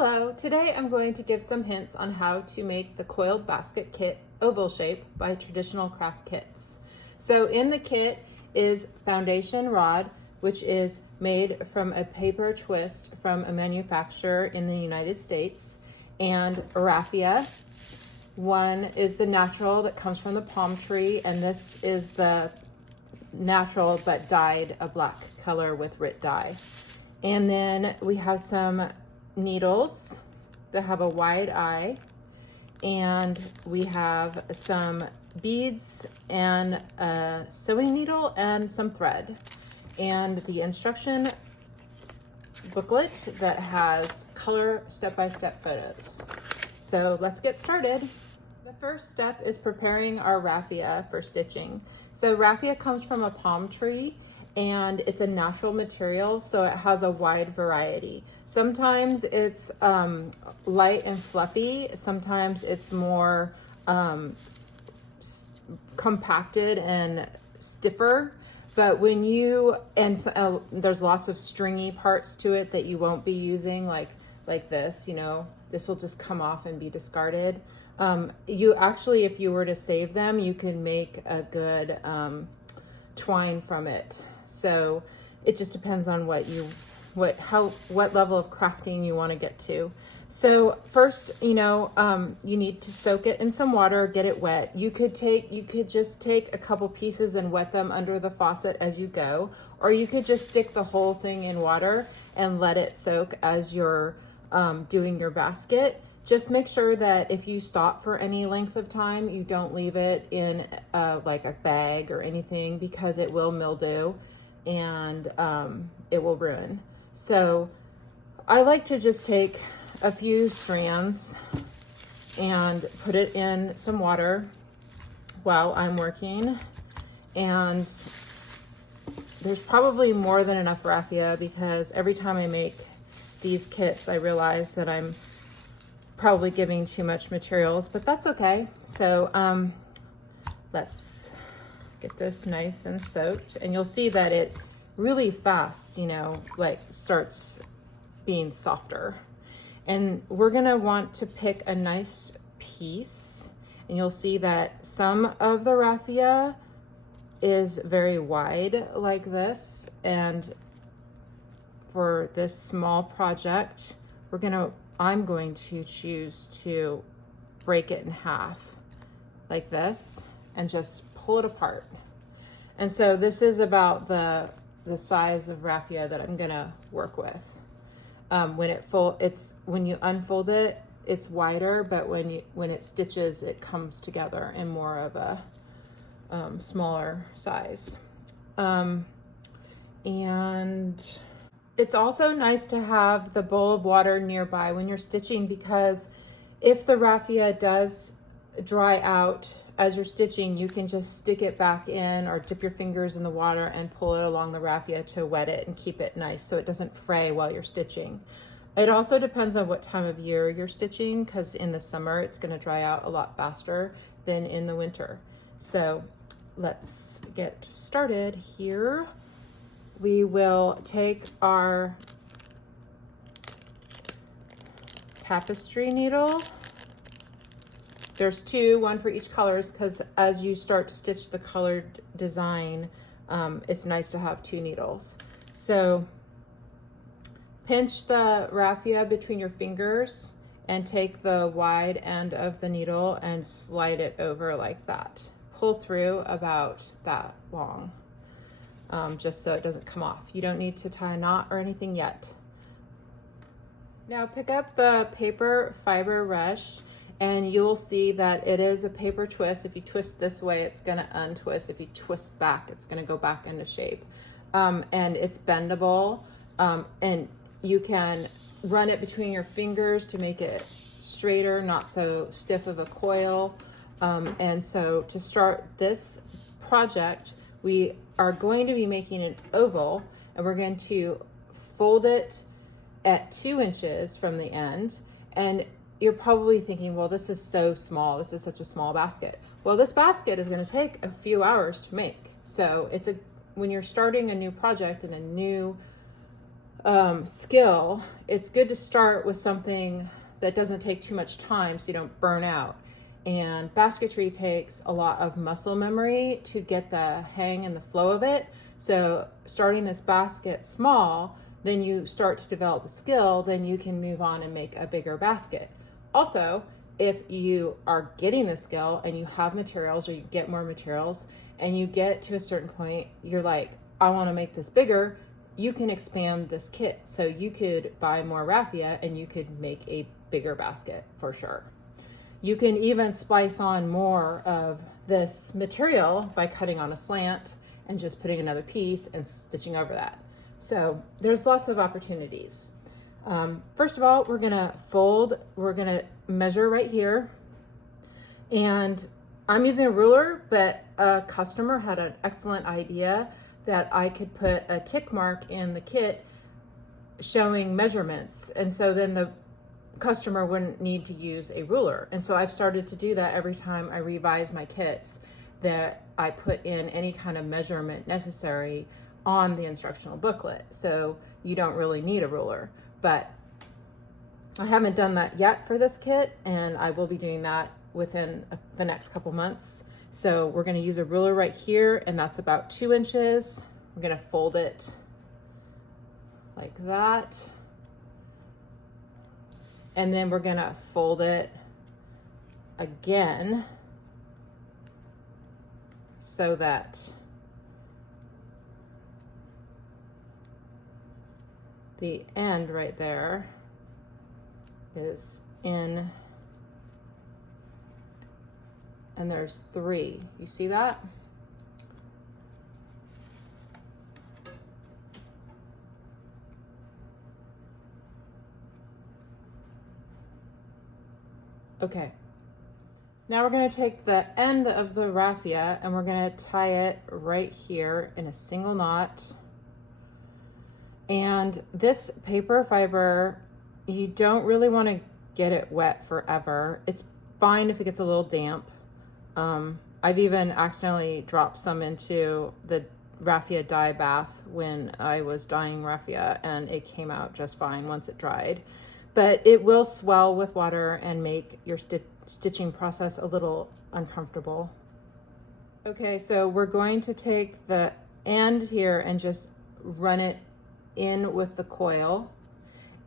Hello, today I'm going to give some hints on how to make the Coiled Basket Kit oval shape by Traditional Craft Kits. So in the kit is foundation rod, which is made from a paper twist from a manufacturer in the United States, and raffia. One is the natural that comes from the palm tree, and this is the natural but dyed a black color with RIT dye. And then we have some needles that have a wide eye, and we have some beads and a sewing needle and some thread, and the instruction booklet that has color step-by-step photos. So let's get started. The first step is preparing our raffia for stitching. So raffia comes from a palm tree, and it's a natural material, so it has a wide variety. Sometimes it's light and fluffy, sometimes it's more compacted and stiffer, but when you, there's lots of stringy parts to it that you won't be using, like this, you know, this will just come off and be discarded. You actually, if you were to save them, you can make a good twine from it. So it just depends on what level of crafting you want to get to. So first, you need to soak it in some water, get it wet. You could just take a couple pieces and wet them under the faucet as you go, or you could just stick the whole thing in water and let it soak as you're doing your basket. Just make sure that if you stop for any length of time, you don't leave it in like a bag or anything, because it will mildew and it will ruin. So I like to just take a few strands and put it in some water while I'm working. And there's probably more than enough raffia, because every time I make these kits, I realize that I'm probably giving too much materials, but that's okay. So let's get this nice and soaked, and you'll see that it really fast, like starts being softer. And we're gonna want to pick a nice piece, and you'll see that some of the raffia is very wide like this, and for this small project, I'm going to choose to break it in half like this and just pull it apart. And so this is about the size of raffia that I'm gonna work with. When you unfold it, it's wider, but when it stitches, it comes together in more of a smaller size. And it's also nice to have the bowl of water nearby when you're stitching, because if the raffia does dry out as you're stitching, you can just stick it back in or dip your fingers in the water and pull it along the raffia to wet it and keep it nice so it doesn't fray while you're stitching. It also depends on what time of year you're stitching, because in the summer it's going to dry out a lot faster than in the winter. So let's get started here. We will take our tapestry needle. There's two, one for each colors, because as you start to stitch the colored design, it's nice to have two needles. So pinch the raffia between your fingers and take the wide end of the needle and slide it over like that. Pull through about that long. Just so it doesn't come off. You don't need to tie a knot or anything yet. Now pick up the paper fiber rush, and you'll see that it is a paper twist. If you twist this way, it's gonna untwist. If you twist back, it's gonna go back into shape. And it's bendable, and you can run it between your fingers to make it straighter, not so stiff of a coil. And so to start this project, we are going to be making an oval, and we're going to fold it at 2 inches from the end. And you're probably thinking, well, this is so small. This is such a small basket. Well, this basket is going to take a few hours to make. So when you're starting a new project and a new skill, it's good to start with something that doesn't take too much time so you don't burn out. And basketry takes a lot of muscle memory to get the hang and the flow of it. So starting this basket small, then you start to develop a skill, then you can move on and make a bigger basket. Also, if you are getting the skill and you have materials or you get more materials and you get to a certain point, you're like, I want to make this bigger, you can expand this kit. So you could buy more raffia and you could make a bigger basket for sure. You can even splice on more of this material by cutting on a slant and just putting another piece and stitching over that. So there's lots of opportunities. First of all, we're gonna fold, we're gonna measure right here. And I'm using a ruler, but a customer had an excellent idea that I could put a tick mark in the kit showing measurements. And so then the customer wouldn't need to use a ruler. And so I've started to do that every time I revise my kits, that I put in any kind of measurement necessary on the instructional booklet. So you don't really need a ruler, but I haven't done that yet for this kit, and I will be doing that within the next couple months. So we're going to use a ruler right here, and that's about 2 inches. We're going to fold it like that. And then we're going to fold it again so that the end right there is in, and there's 3. You see that? Okay. Now we're going to take the end of the raffia and we're going to tie it right here in a single knot. And this paper fiber, you don't really want to get it wet forever. It's fine if it gets a little damp. I've even accidentally dropped some into the raffia dye bath when I was dyeing raffia, and it came out just fine once it dried. But it will swell with water and make your stitching process a little uncomfortable. Okay, so we're going to take the end here and just run it in with the coil,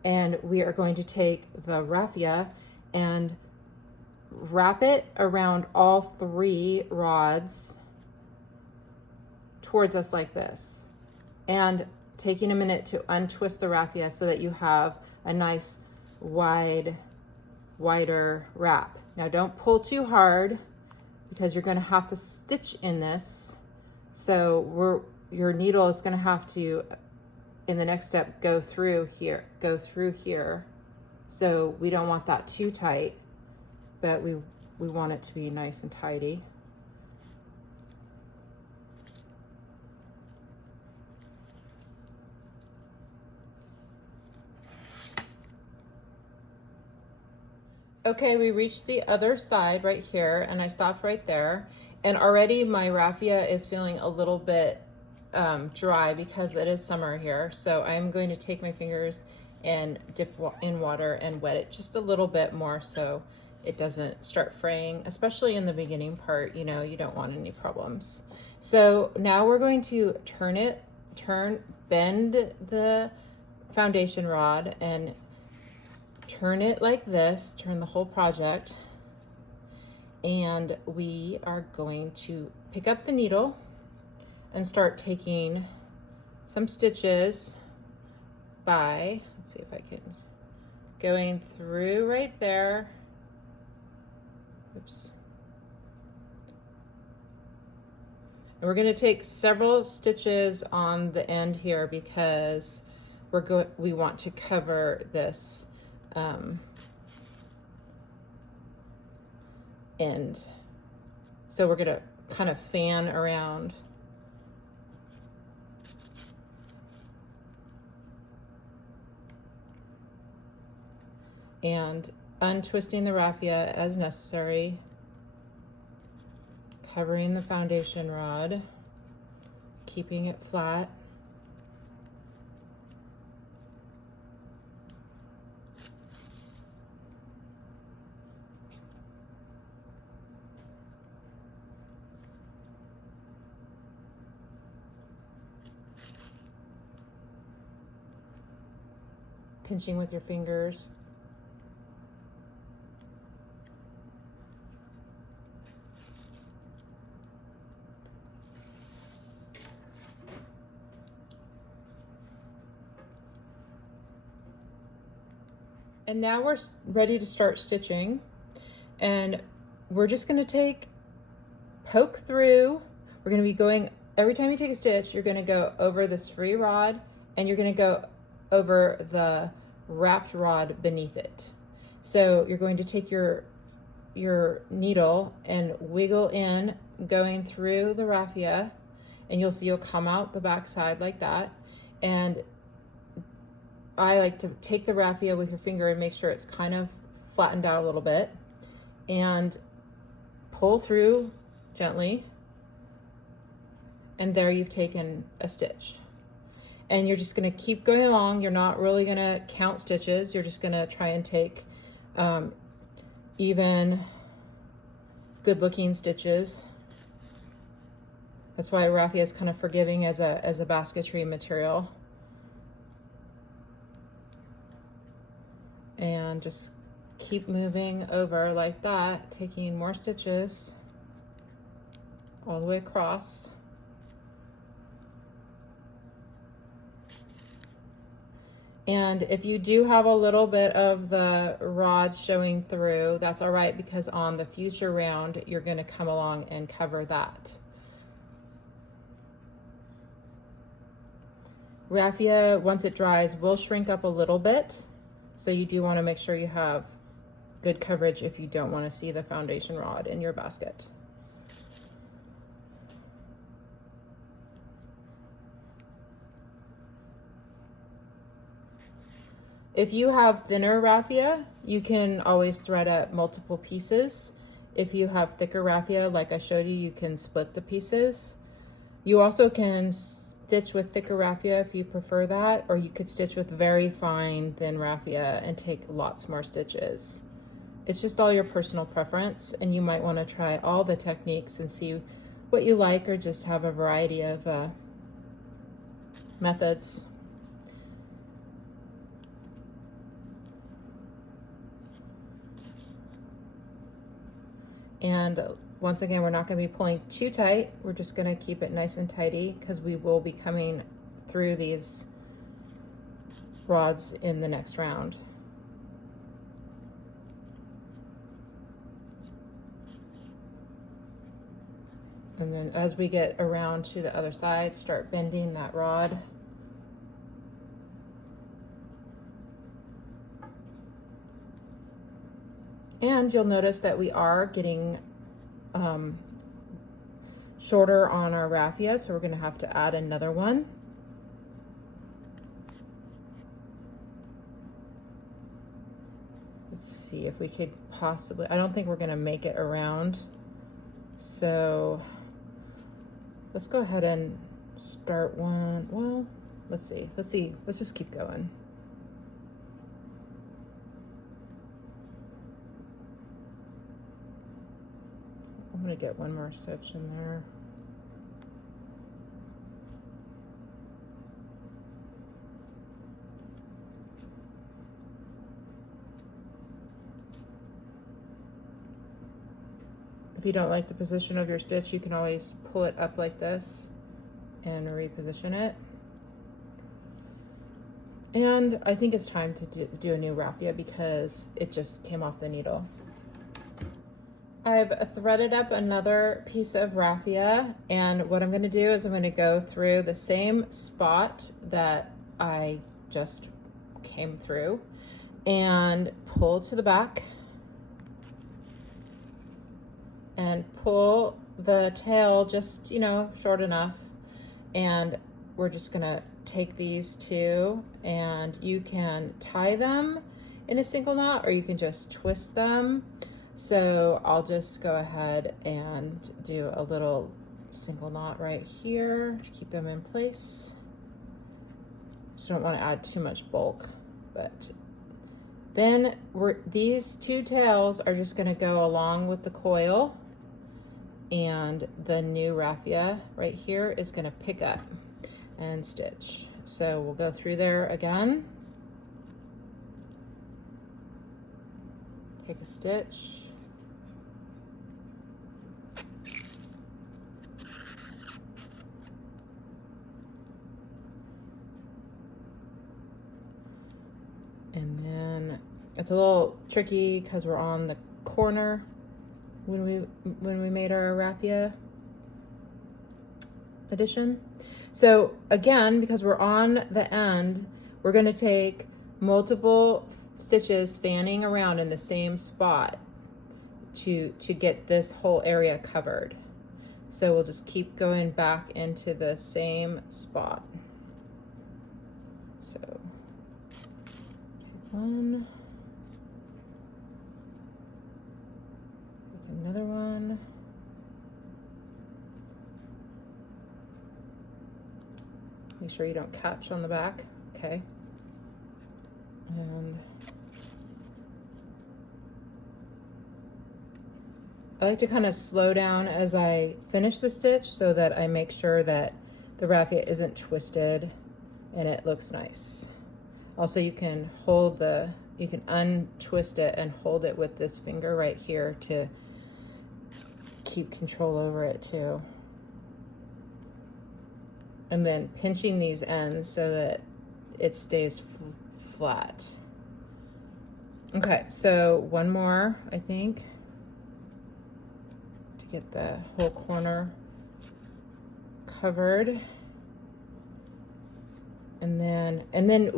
and we are going to take the raffia and wrap it around all 3 rods towards us like this, and taking a minute to untwist the raffia so that you have a nice wider wrap. Now don't pull too hard because you're going to have to stitch in this, so your needle is going to have to, in the next step, go through here. So we don't want that too tight, but we want it to be nice and tidy. Okay, we reached the other side right here, and I stopped right there, and already my raffia is feeling a little bit dry because it is summer here. So I'm going to take my fingers and dip in water and wet it just a little bit more so it doesn't start fraying, especially in the beginning part. You know, you don't want any problems. So now we're going to bend the foundation rod and turn it like this, turn the whole project, and we are going to pick up the needle and start taking some stitches by, let's see if I can, going through right there. Oops. And we're going to take several stitches on the end here because we want to cover this end. So we're going to kind of fan around. And untwisting the raffia as necessary, covering the foundation rod, keeping it flat. pinching with your fingers. And now we're ready to start stitching, and we're just going to poke through. We're going to be going, every time you take a stitch, you're going to go over this free rod, and you're going to go over the wrapped rod beneath it. So you're going to take your needle and wiggle in, going through the raffia, and you'll see you'll come out the back side like that. And I like to take the raffia with your finger and make sure it's kind of flattened out a little bit, and pull through gently, and there you've taken a stitch. And you're just going to keep going along. You're not really going to count stitches. You're just going to try and take even good looking stitches. That's why raffia is kind of forgiving as a basketry material. And just keep moving over like that, taking more stitches all the way across. And if you do have a little bit of the rod showing through, that's all right, because on the future round, you're going to come along and cover that. Raffia, once it dries, will shrink up a little bit. So you do want to make sure you have good coverage if you don't want to see the foundation rod in your basket. If you have thinner raffia, you can always thread up multiple pieces. If you have thicker raffia, like I showed you, you can split the pieces. You also can stitch with thicker raffia if you prefer that, or you could stitch with very fine thin raffia and take lots more stitches. It's just all your personal preference, and you might want to try all the techniques and see what you like, or just have a variety of methods. And once again, we're not going to be pulling too tight. We're just going to keep it nice and tidy, because we will be coming through these rods in the next round. And then as we get around to the other side, start bending that rod. And you'll notice that we are getting shorter on our raffia, so we're going to have to add another one. Let's see if we could possibly, I don't think we're going to make it around, so let's go ahead and start one. Well, let's see, let's just keep going. I'm going to get one more stitch in there. If you don't like the position of your stitch, you can always pull it up like this and reposition it. And I think it's time to do a new raffia because it just came off the needle. I've threaded up another piece of raffia, and what I'm going to do is I'm going to go through the same spot that I just came through and pull to the back and pull the tail just, short enough, and we're just going to take these two, and you can tie them in a single knot or you can just twist them. So I'll just go ahead and do a little single knot right here to keep them in place. Just don't want to add too much bulk, but then these two tails are just going to go along with the coil, and the new raffia right here is going to pick up and stitch. So we'll go through there again. Take a stitch. And then it's a little tricky because we're on the corner when we made our raffia addition. So again, because we're on the end, we're going to take multiple stitches fanning around in the same spot to get this whole area covered. So we'll just keep going back into the same spot. So one, another one, make sure you don't catch on the back. Okay, and I like to kind of slow down as I finish the stitch so that I make sure that the raffia isn't twisted and it looks nice. Also, you can you can untwist it and hold it with this finger right here to keep control over it too. And then pinching these ends so that it stays flat. Okay, so one more, I think, to get the whole corner covered. And then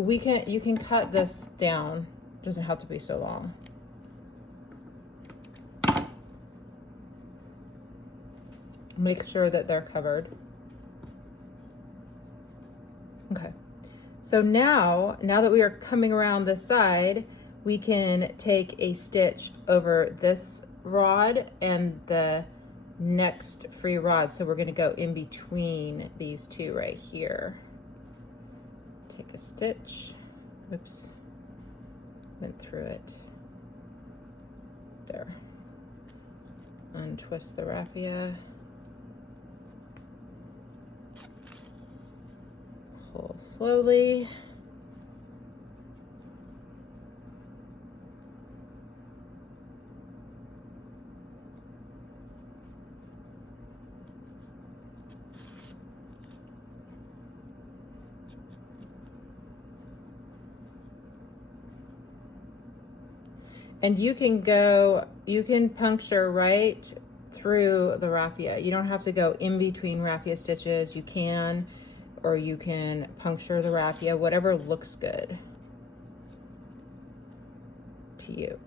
you can cut this down. It doesn't have to be so long. Make sure that they're covered. Okay. So now that we are coming around this side, we can take a stitch over this rod and the next free rod. So we're going to go in between these two right here. Take a stitch. Oops. Went through it. There. Untwist the raffia. Pull slowly. And you can puncture right through the raffia. You don't have to go in between raffia stitches. You can, or you can puncture the raffia, whatever looks good to you.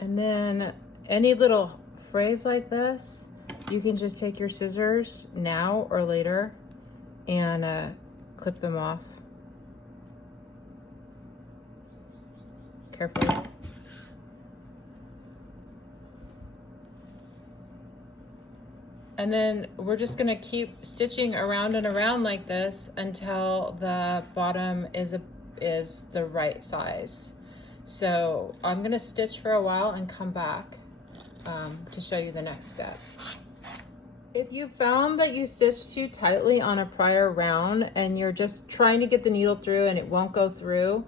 And then Any little frays like this, you can just take your scissors now or later and clip them off carefully. And then we're just gonna keep stitching around and around like this until the bottom is the right size. So I'm gonna stitch for a while and come back to show you the next step. If you found that you stitched too tightly on a prior round and you're just trying to get the needle through and it won't go through,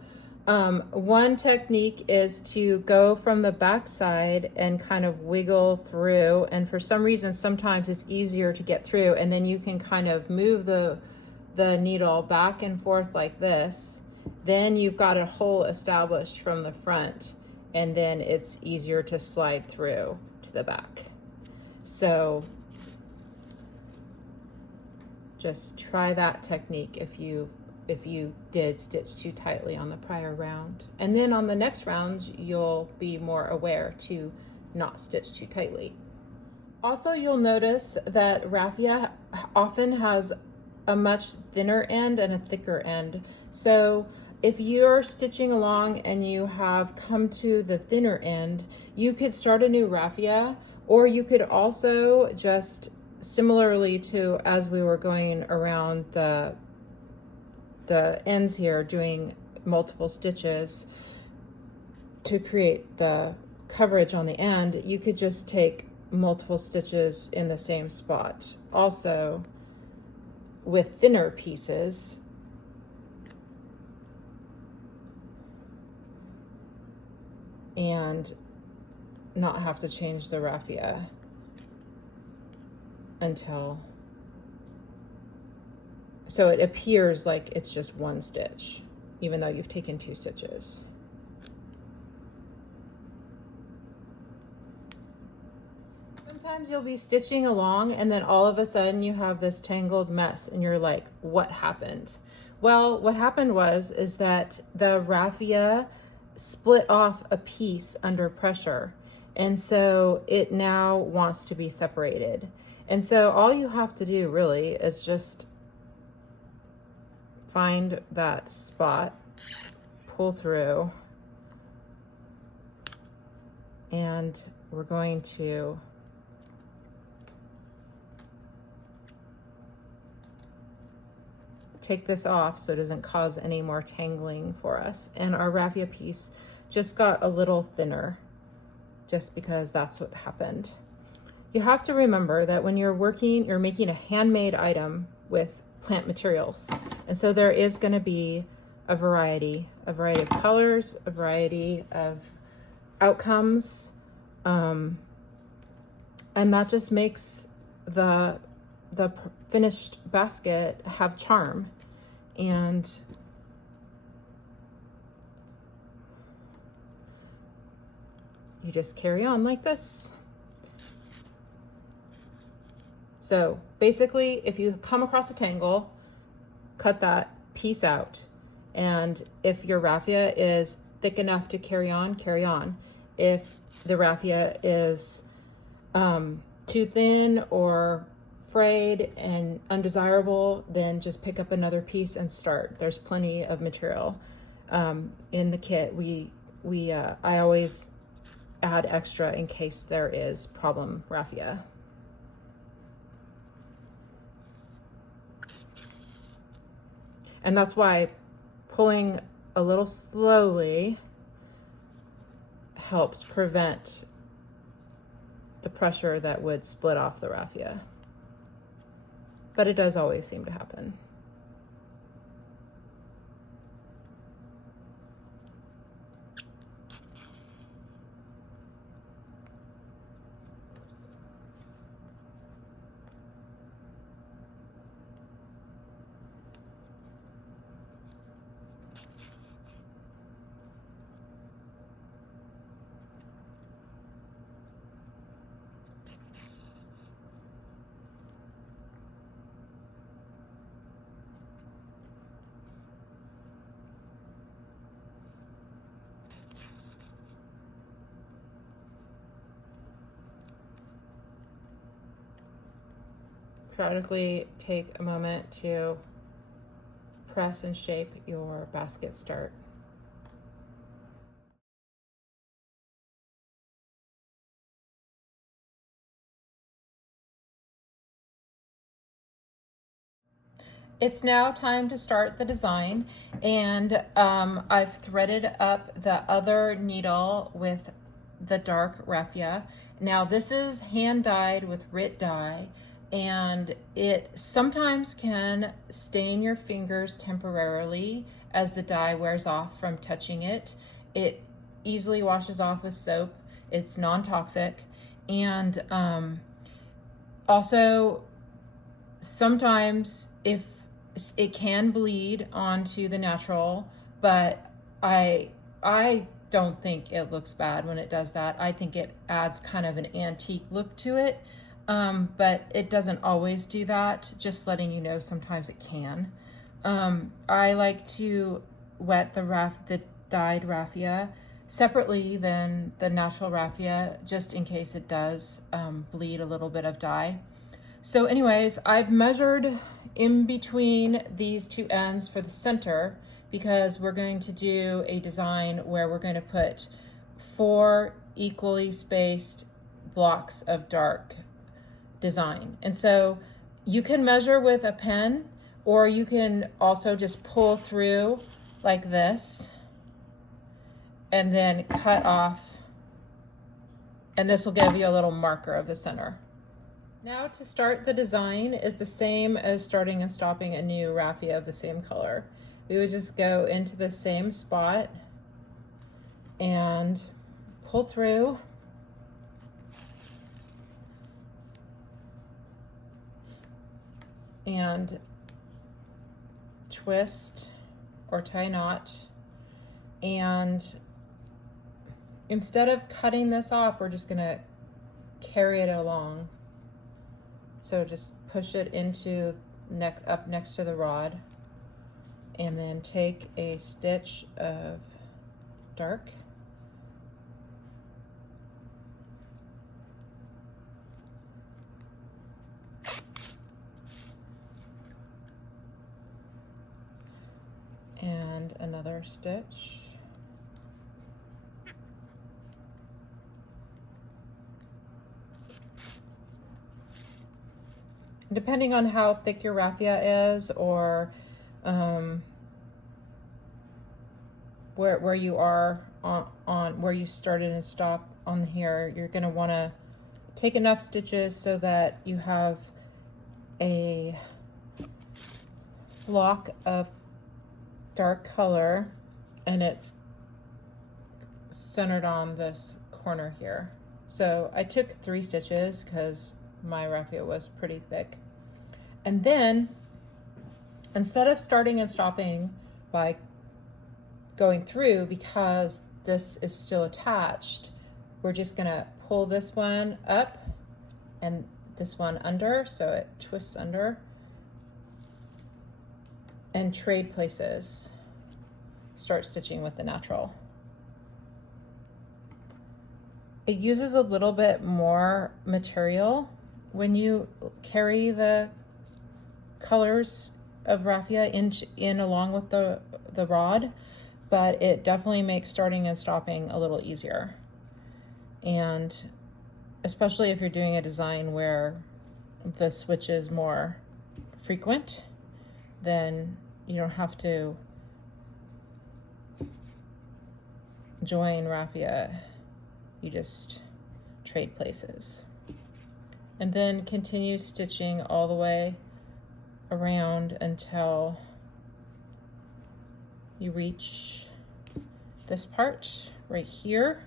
one technique is to go from the back side and kind of wiggle through, and for some reason sometimes it's easier to get through, and then you can kind of move the needle back and forth like this. Then you've got a hole established from the front, and then it's easier to slide through to the back. So just try that technique if you did stitch too tightly on the prior round. And then on the next round, you'll be more aware to not stitch too tightly. Also, you'll notice that raffia often has a much thinner end and a thicker end. So if you're stitching along and you have come to the thinner end, you could start a new raffia, or you could also just similarly to as we were going around the ends here, doing multiple stitches to create the coverage on the end, you could just take multiple stitches in the same spot. Also, with thinner pieces, and not have to change the raffia until, so it appears like it's just one stitch, even though you've taken 2 stitches. Sometimes you'll be stitching along and then all of a sudden you have this tangled mess and you're like, what happened? Well, what happened is that the raffia split off a piece under pressure, and so it now wants to be separated. And so all you have to do really is just find that spot, pull through, and we're going to take this off so it doesn't cause any more tangling for us. And our raffia piece just got a little thinner just because that's what happened. You have to remember that when you're working, you're making a handmade item with plant materials. And so there is going to be a variety of colors, a variety of outcomes. And that just makes the finished basket have charm. And you just carry on like this. So basically, if you come across a tangle, cut that piece out. And if your raffia is thick enough to carry on, carry on. If the raffia is too thin or frayed and undesirable, then just pick up another piece and start. There's plenty of material in the kit. I always add extra in case there is problem raffia. And that's why pulling a little slowly helps prevent the pressure that would split off the raffia. But it does always seem to happen. periodically take a moment to press and shape your basket start. It's now time to start the design, and I've threaded up the other needle with the dark raffia. Now this is hand dyed with RIT dye, and it sometimes can stain your fingers temporarily as the dye wears off from touching it. It easily washes off with soap. It's non-toxic, and also sometimes if it can bleed onto the natural, but I don't think it looks bad when it does that. I think it adds kind of an antique look to it, but it doesn't always do that. Just letting you know, sometimes it can. I like to wet the dyed raffia separately than the natural raffia, just in case it does bleed a little bit of dye. So anyways, I've measured in between these two ends for the center, because we're going to do a design where we're going to put 4 equally spaced blocks of dark design. And so you can measure with a pen, or you can also just pull through like this and then cut off, and this will give you a little marker of the center. Now to start the design is the same as starting and stopping a new raffia of the same color. We would just go into the same spot and pull through, and twist or tie a knot. And instead of cutting this off, we're just gonna carry it along. So just push it into up next to the rod, and then take a stitch of dark, and another stitch, depending on how thick your raffia is, or where you are on where you started and stopped on here. You're going to want to take enough stitches so that you have a block of dark color and it's centered on this corner here. So I took 3 stitches because my raffia was pretty thick. And then instead of starting and stopping by going through, because this is still attached, we're just gonna pull this one up and this one under, so it twists under, and trade places. Start stitching with the natural. It uses a little bit more material when you carry the colors of raffia in along with the rod, but it definitely makes starting and stopping a little easier. And especially if you're doing a design where the switch is more frequent, then you don't have to join raffia, you just trade places. And then continue stitching all the way around until you reach this part right here,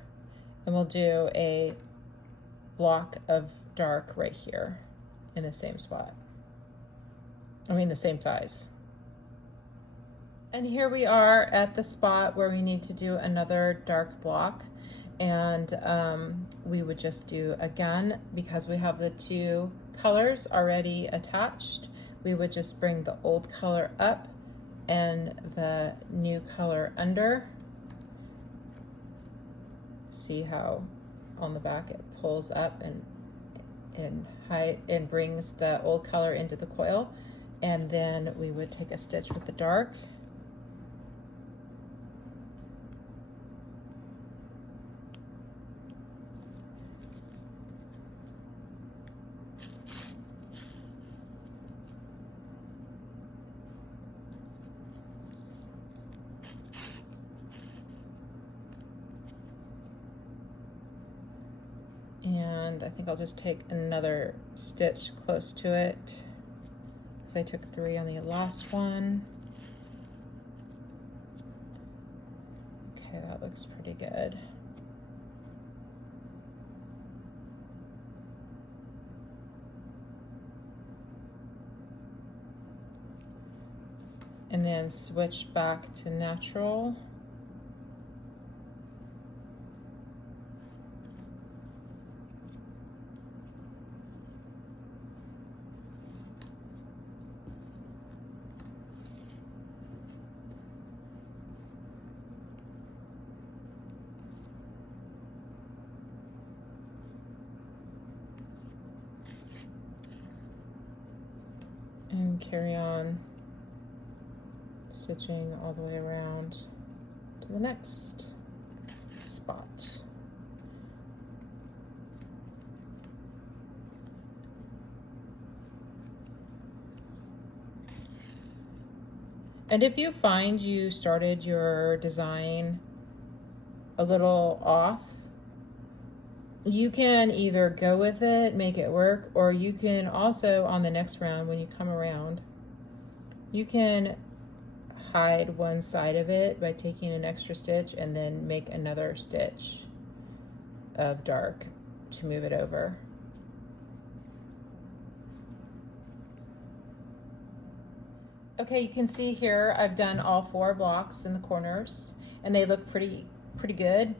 and we'll do a block of dark right here in the same spot. I mean the same size. And here we are at the spot where we need to do another dark block, and we would just do, again, because we have the 2 colors already attached, we would just bring the old color up and the new color under. See how on the back it pulls up and and brings the old color into the coil. And then we would take a stitch with the dark. And I think I'll just take another stitch close to it, because I took 3 on the last one. Okay, that looks pretty good. And then switch back to natural. And carry on stitching all the way around to the next spot. And if you find you started your design a little off, you can either go with it, make it work, or you can also, on the next round when you come around, you can hide one side of it by taking an extra stitch and then make another stitch of dark to move it over. Okay, you can see here I've done all 4 blocks in the corners, and they look pretty good,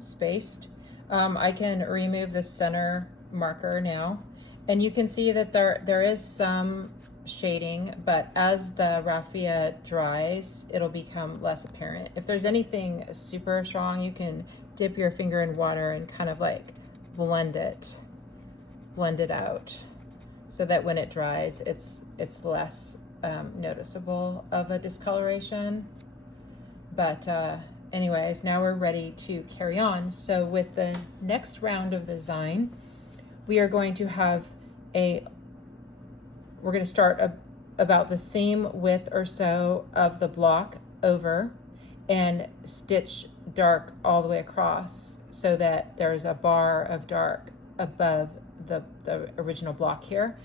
spaced. I can remove the center marker now, and you can see that there is some shading, but as the raffia dries, it'll become less apparent. If there's anything super strong, you can dip your finger in water and kind of like blend it out, so that when it dries, it's less noticeable of a discoloration. But anyways, now we're ready to carry on. So with the next round of the design, we are going to have we're going to start about the same width or so of the block over and stitch dark all the way across, so that there's a bar of dark above the original block here.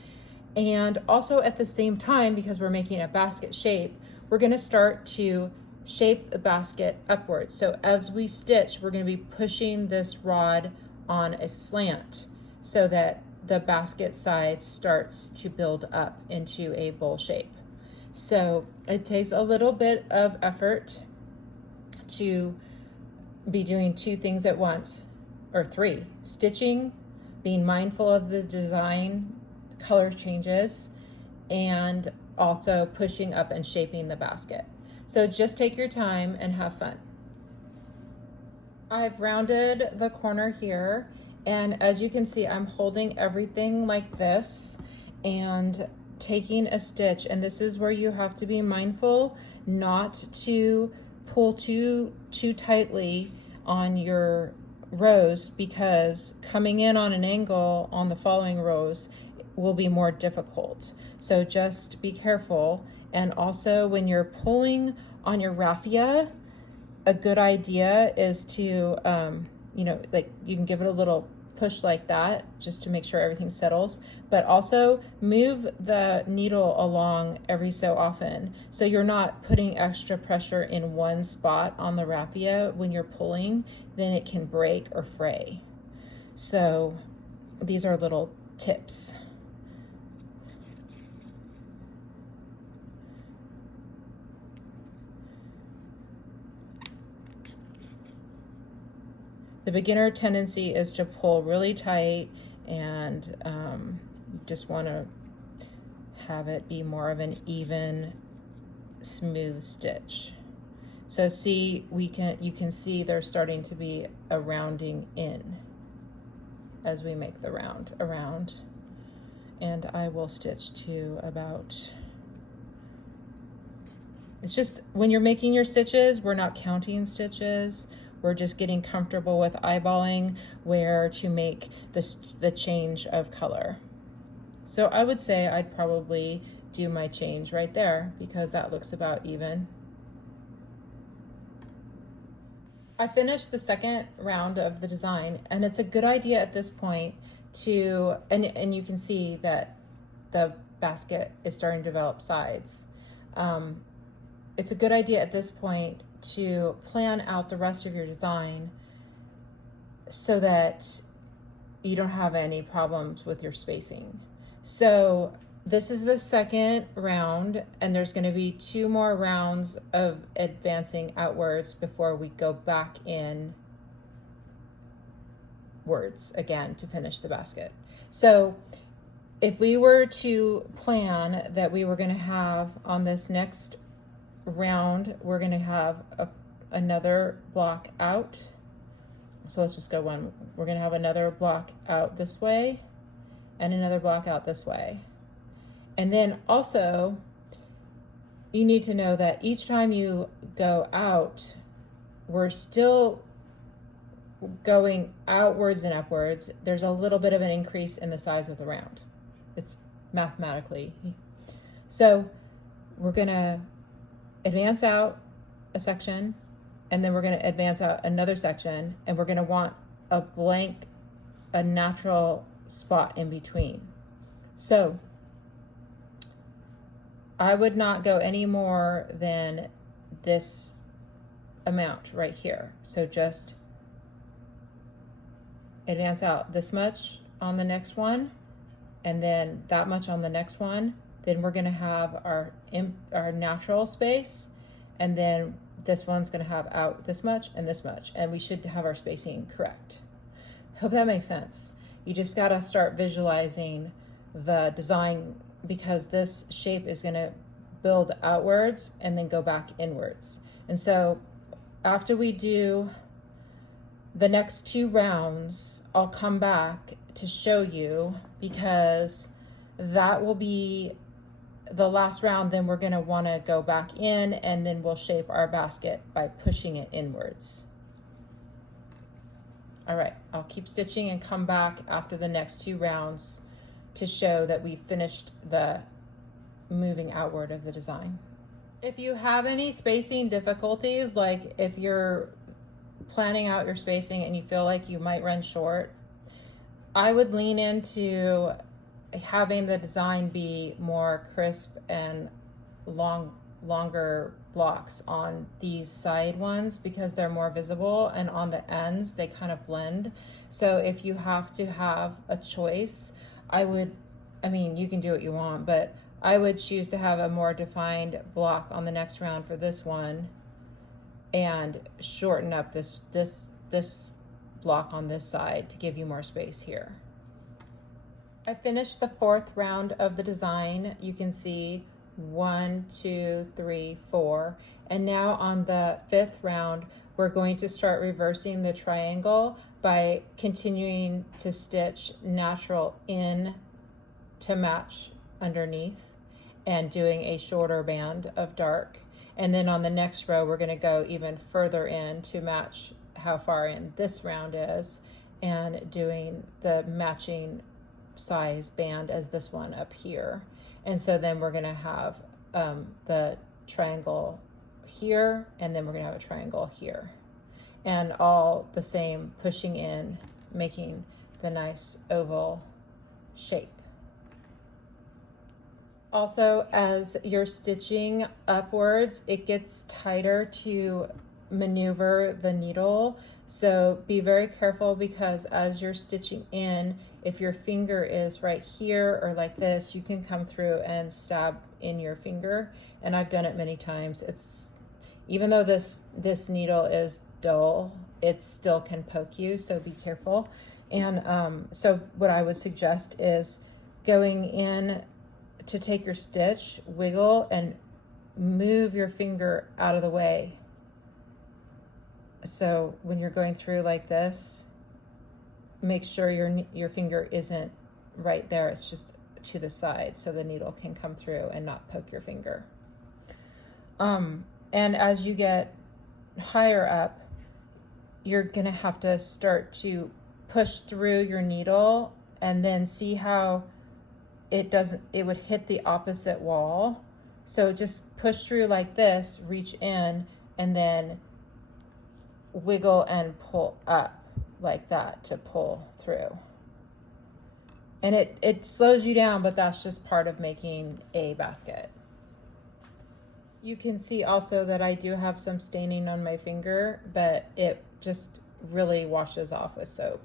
And also at the same time, because we're making a basket shape, we're going to start to shape the basket upwards. So as we stitch, we're going to be pushing this rod on a slant so that the basket side starts to build up into a bowl shape. So it takes a little bit of effort to be doing 2 things at once, or 3: stitching, being mindful of the design color changes, and also pushing up and shaping the basket. So just take your time and have fun. I've rounded the corner here, and as you can see, I'm holding everything like this and taking a stitch, and this is where you have to be mindful not to pull too tightly on your rows, because coming in on an angle on the following rows will be more difficult. So just be careful. And also, when you're pulling on your raffia, a good idea is to like, you can give it a little push like that just to make sure everything settles, but also move the needle along every so often, so you're not putting extra pressure in one spot on the raffia. When you're pulling, then it can break or fray. So these are little tips. The beginner tendency is to pull really tight, and you just want to have it be more of an even, smooth stitch. So see, you can see there's starting to be a rounding in. as we make the round around. And I will stitch to about, it's just when you're making your stitches, we're not counting stitches. We're just getting comfortable with eyeballing where to make the change of color. So I would say I'd probably do my change right there because that looks about even. I finished the second round of the design, and it's a good idea at this point to, and you can see that the basket is starting to develop sides. It's a good idea at this point to plan out the rest of your design so that you don't have any problems with your spacing. So this is the second round, and there's going to be 2 more rounds of advancing outwards before we go back in words again to finish the basket. So if we were to plan that we were going to have on this next round, we're going to have another block out. So let's just go one. We're going to have another block out this way and another block out this way. And then also you need to know that each time you go out, we're still going outwards and upwards. There's a little bit of an increase in the size of the round. It's mathematically. So we're going to advance out a section, and then we're going to advance out another section, and we're going to want a blank, a natural spot in between. So I would not go any more than this amount right here. So just advance out this much on the next one, and then that much on the next one. Then we're going to have our natural space, and then this one's going to have out this much, and we should have our spacing correct. Hope that makes sense. You just got to start visualizing the design, because this shape is going to build outwards and then go back inwards. And so after we do the next 2 rounds, I'll come back to show you, because that will be the last round. Then we're going to want to go back in, and then we'll shape our basket by pushing it inwards. All right, I'll keep stitching and come back after the next 2 rounds to show that we finished the moving outward of the design. If you have any spacing difficulties, like if you're planning out your spacing and you feel like you might run short, I would lean into having the design be more crisp and longer blocks on these side ones, because they're more visible, and on the ends they kind of blend. So if you have to have a choice, I mean, you can do what you want, but I would choose to have a more defined block on the next round for this one, and shorten up this block on this side to give you more space here. I finished the 4th round of the design. You can see 1, 2, 3, 4. And now on the 5th round, we're going to start reversing the triangle by continuing to stitch natural in to match underneath, and doing a shorter band of dark. And then on the next row, we're going to go even further in to match how far in this round is, and doing the matching size band as this one up here. And so then we're going to have the triangle here, and then we're going to have a triangle here, and all the same, pushing in, making the nice oval shape. Also, as you're stitching upwards, it gets tighter to maneuver the needle. So be very careful, because as you're stitching in, if your finger is right here or like this, you can come through and stab in your finger. And I've done it many times. Even though this needle is dull, it still can poke you, so be careful. And so what I would suggest is going in to take your stitch, wiggle, and move your finger out of the way. So when you're going through like this, make sure your finger isn't right there. It's just to the side so the needle can come through and not poke your finger. And as you get higher up, you're gonna have to start to push through your needle and then see how it would hit the opposite wall. So just push through like this, reach in, and then wiggle and pull up like that to pull through. And it slows you down, but that's just part of making a basket. You can see also that I do have some staining on my finger, but it just really washes off with soap.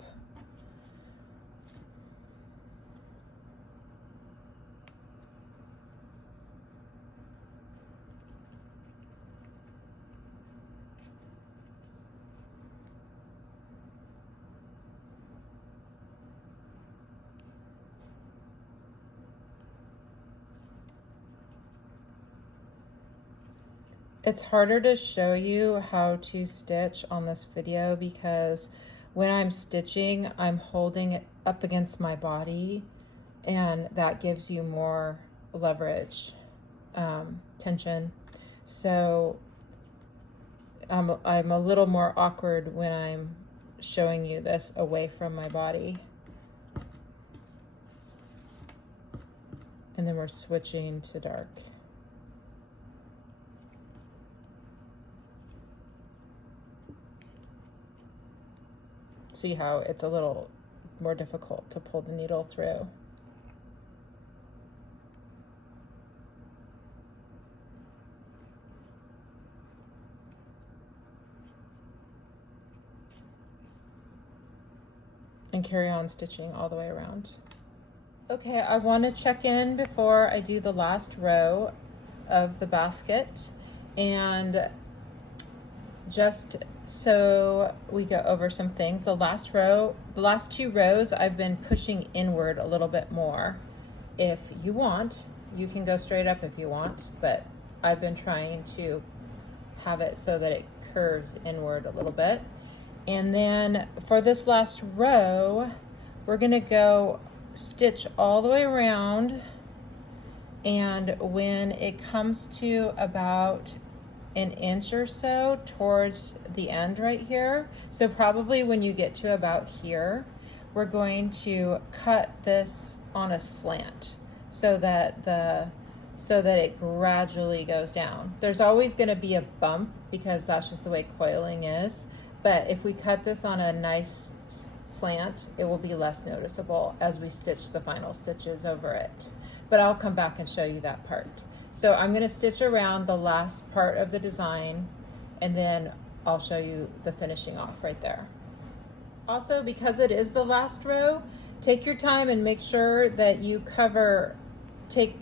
It's harder to show you how to stitch on this video because when I'm stitching, I'm holding it up against my body, and that gives you more leverage, tension. So I'm a little more awkward when I'm showing you this away from my body. And then we're switching to dark. See how it's a little more difficult to pull the needle through. And carry on stitching all the way around. Okay, I want to check in before I do the last row of the basket, and just so we go over some things. The last two rows, I've been pushing inward a little bit more. If you want, you can go straight up if you want, but I've been trying to have it so that it curves inward a little bit. And then for this last row, we're gonna go stitch all the way around, and when it comes to about an inch or so towards the end right here, so probably when you get to about here, we're going to cut this on a slant so that it gradually goes down. There's always going to be a bump because that's just the way coiling is, but if we cut this on a nice slant, it will be less noticeable as we stitch the final stitches over it. But I'll come back and show you that part. So I'm going to stitch around the last part of the design, and then I'll show you the finishing off right there. Also, because it is the last row, take your time and make sure that you take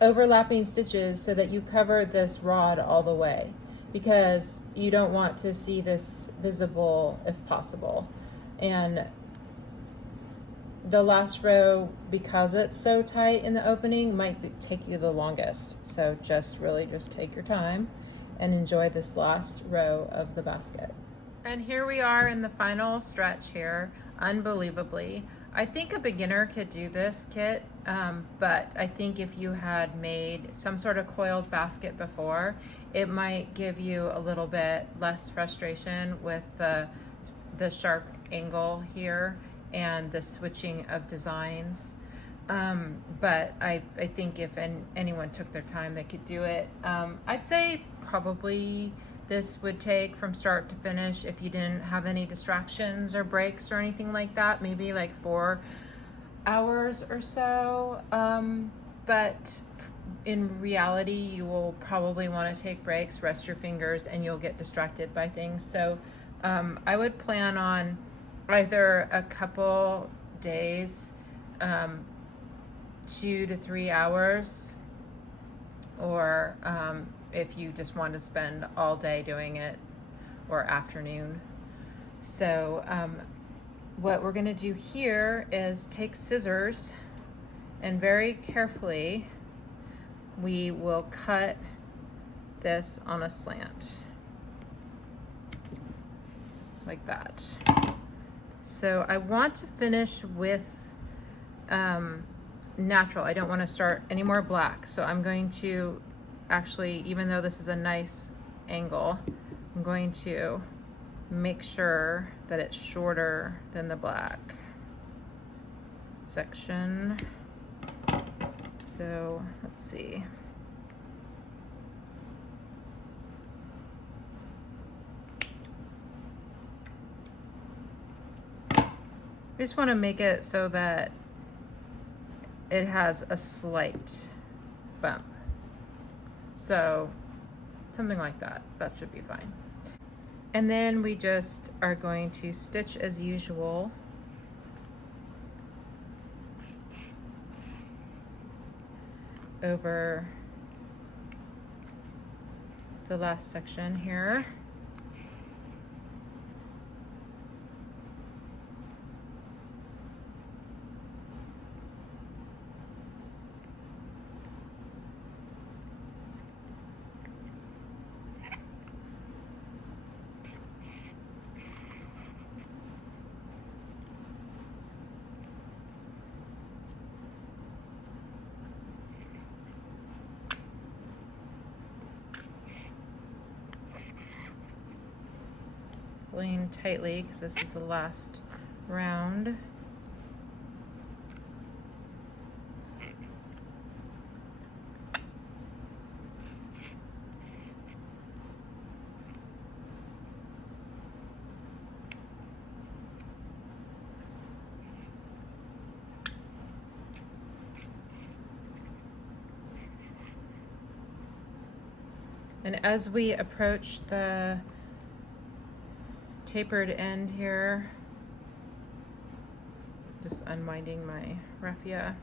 overlapping stitches so that you cover this rod all the way, because you don't want to see this visible if possible. And the last row, because it's so tight in the opening, might take you the longest. So just take your time and enjoy this last row of the basket. And here we are in the final stretch here, unbelievably. I think a beginner could do this kit, but I think if you had made some sort of coiled basket before, it might give you a little bit less frustration with the sharp angle here and the switching of designs. But I think if anyone took their time, they could do it. I'd say probably this would take from start to finish, if you didn't have any distractions or breaks or anything like that, maybe like 4 hours or so. But in reality, you will probably want to take breaks, rest your fingers, and you'll get distracted by things. So I would plan on either a couple days, 2 to 3 hours, or if you just want to spend all day doing it, or afternoon. So what we're going to do here is take scissors, and very carefully we will cut this on a slant like that. So I want to finish with natural. I don't want to start any more black. So I'm going to actually, even though this is a nice angle, I'm going to make sure that it's shorter than the black section. So let's see. I just want to make it so that it has a slight bump. So something like that. That should be fine. And then we just are going to stitch as usual. Over the last section here. Pulling tightly because this is the last round. And as we approach the tapered end here, just unwinding my raffia.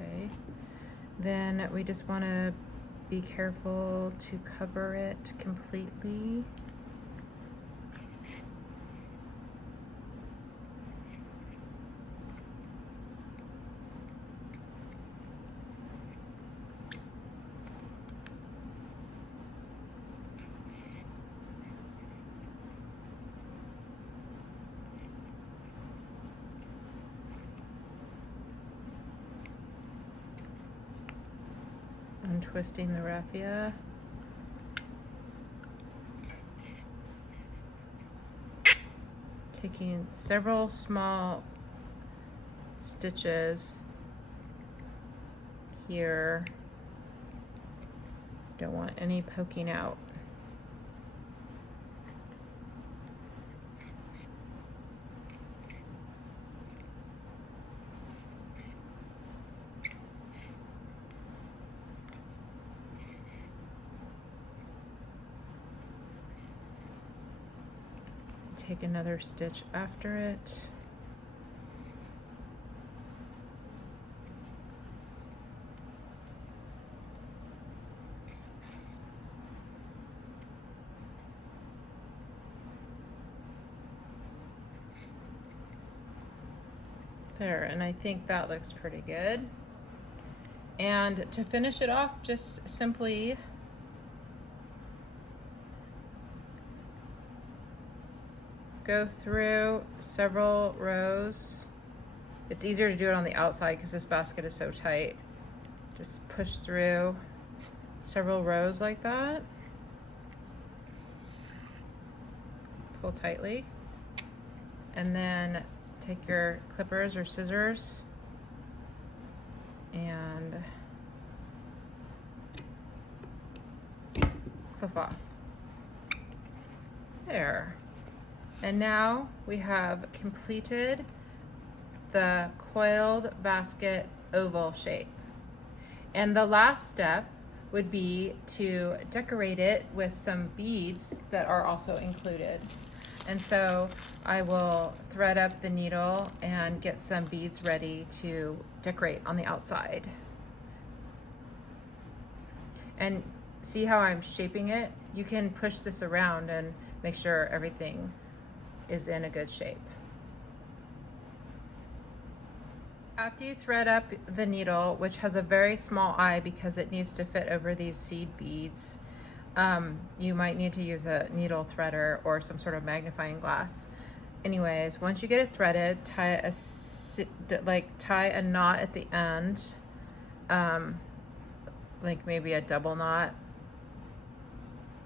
Okay, then we just want to be careful to cover it completely. Untwisting the raffia. Taking several small stitches here. Don't want any poking out. Take another stitch after it. There, and I think that looks pretty good. And to finish it off, just simply go through several rows. It's easier to do it on the outside because this basket is so tight. Just push through several rows like that. Pull tightly. And then take your clippers or scissors and clip off. There. And now we have completed the coiled basket oval shape. And the last step would be to decorate it with some beads that are also included. And so I will thread up the needle and get some beads ready to decorate on the outside. And see how I'm shaping it? You can push this around and make sure everything is in a good shape. After you thread up the needle, which has a very small eye because it needs to fit over these seed beads, you might need to use a needle threader or some sort of magnifying glass. Anyways, once you get it threaded, tie a knot at the end, like maybe a double knot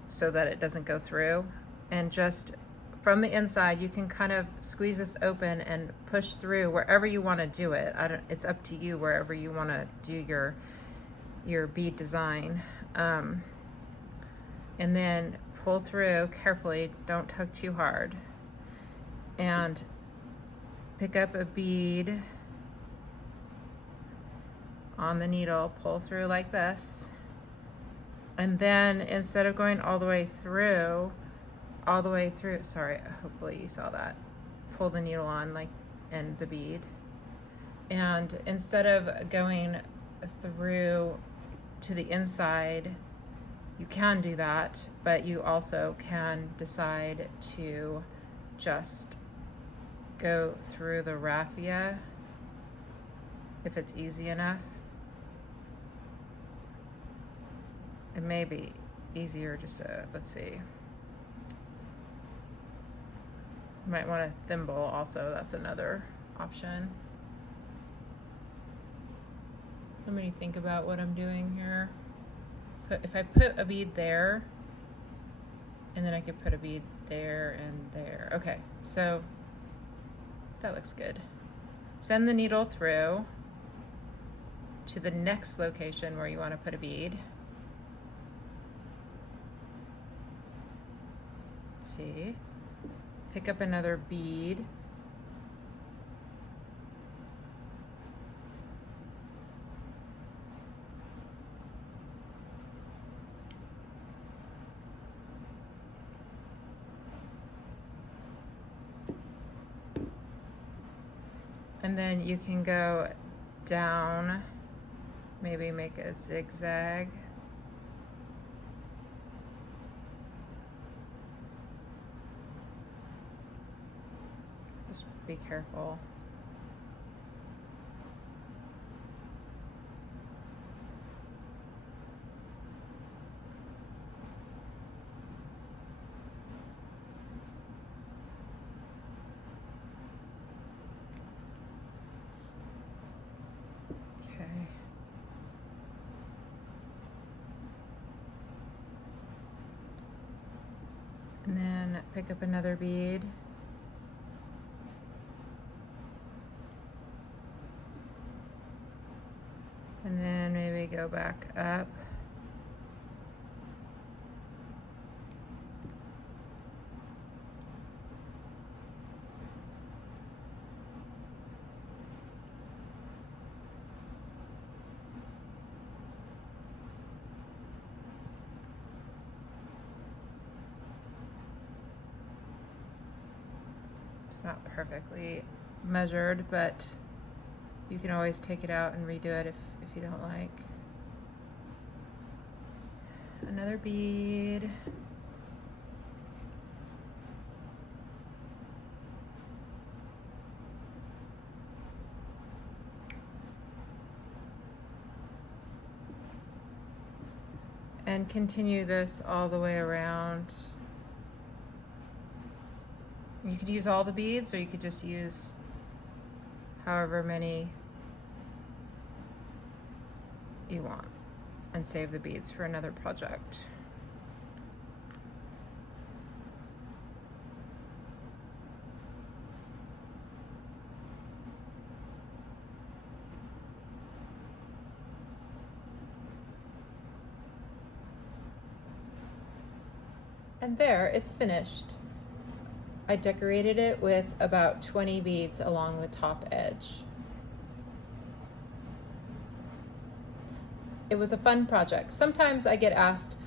so that it doesn't go through, and just from the inside you can kind of squeeze this open and push through wherever you want to do it. It's up to you wherever you want to do your bead design, and then pull through carefully, don't tug too hard, and pick up a bead on the needle, pull through like this, and then instead of going all the way through, sorry, hopefully you saw that, pull the needle on like, and the bead, and instead of going through to the inside, you can do that, but you also can decide to just go through the raffia if it's easy enough. It may be easier just to, let's see. You might want a thimble also, that's another option. Let me think about what I'm doing here. If I put a bead there, and then I could put a bead there and there. Okay, so that looks good. Send the needle through to the next location where you want to put a bead. See, pick up another bead. And then you can go down, maybe make a zigzag. Just be careful. And then pick up another bead. And then maybe go back up. It's not perfectly measured, but you can always take it out and redo it if you don't like. Another bead. And continue this all the way around. You could use all the beads, or you could just use however many you want and save the beads for another project. And there, it's finished. I decorated it with about 20 beads along the top edge. It was a fun project. Sometimes I get asked,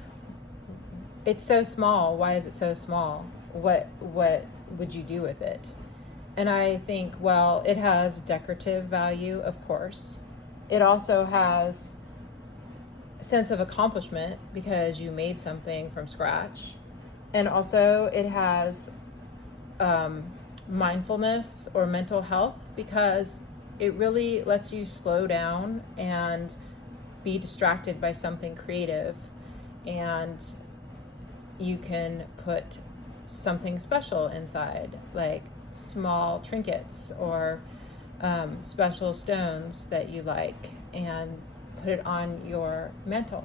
it's so small, why is it so small? What would you do with it? And I think, well, it has decorative value, of course. It also has a sense of accomplishment because you made something from scratch. And also it has mindfulness or mental health because it really lets you slow down and be distracted by something creative, and you can put something special inside, like small trinkets or special stones that you like, and put it on your mantle.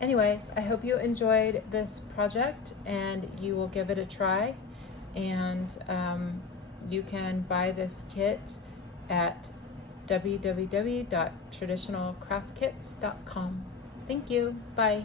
Anyways, I hope you enjoyed this project and you will give it a try. And you can buy this kit at www.traditionalcraftkits.com. Thank you. Bye.